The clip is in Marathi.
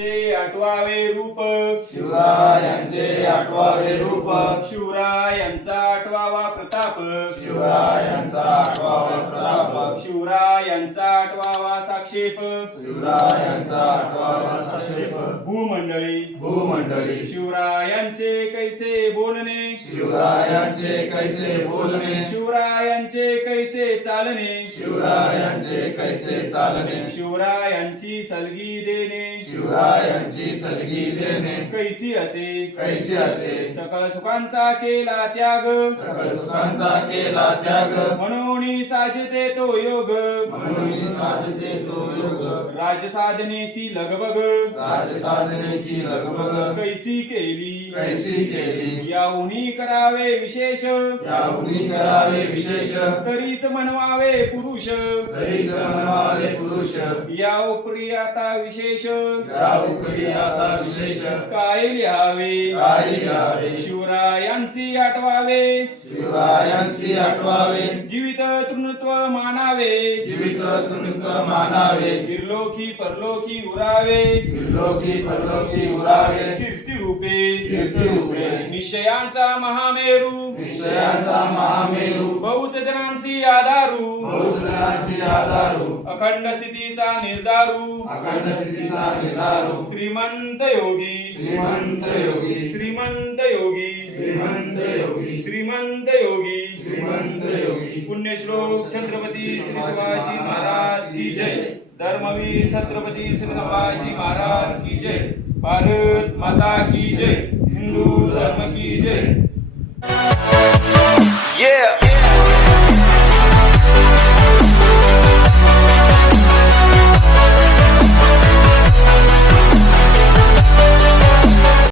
शिवरायांचे आठवावे रूप शिवरायांचे आठवावे रूप शिवरायांचा आठवावा प्रताप शिवरायांचा आठवावा प्रताप शिवरायांचा आठवावा साक्षेप शिवरायांचा आठवावा साक्षेप भूमंडळी शिवरायांचे कैसे बोलणे शिवरायांचे कैसे बोलणे शिवरायांचे कैसे चालणे शिवरायांचे कैसे चालणे शिवरायांची सलगी देणे शिवरायांची सलगी देणे कैसी कैसे असे सकल सुखांचा केला त्याग सकल सुखांचा केला त्याग म्हणून साजते तो योग म्हणून साजते तो योग राजसाधनेची लगबग राजसाधनेची लगबग कैसी केली याहुनी करावे विशेष याहुनी करावे विशेष तरीच म्हणवावे पुरुष तरीच म्हणवावे पुरुष या प्रियाता विशेष या उपरी आता विशेष काय लिहावे शिवरायांसी आठवावे शिवरायांशी आठवावे जीवित तृणत्व मानावे जीवित तृणिक मानावे त्रिलोकी परलोकी उरावे त्रिलोकी परलोकी उरावे कीर्ती रूपे निश्चयांचा महामेरू विषयांचा महामेरू बहुत जनांसी आधारू बहुजनांची आधारू अखंड स्थितीचा निर्धारू अखंड स्थितीचा निर्धारू श्रीमंत योगी श्रीमंत योगी श्रीमंत योगी श्रीमंत योगी श्रीमंत योगी श्रीमंत योगी पुण्यश्लोक छत्रपती श्री शिवाजी महाराज की जय धर्मवीर छत्रपती श्री संभाजी महाराज की जय भारत माता की जय हिंदू धर्म की जय Yeah.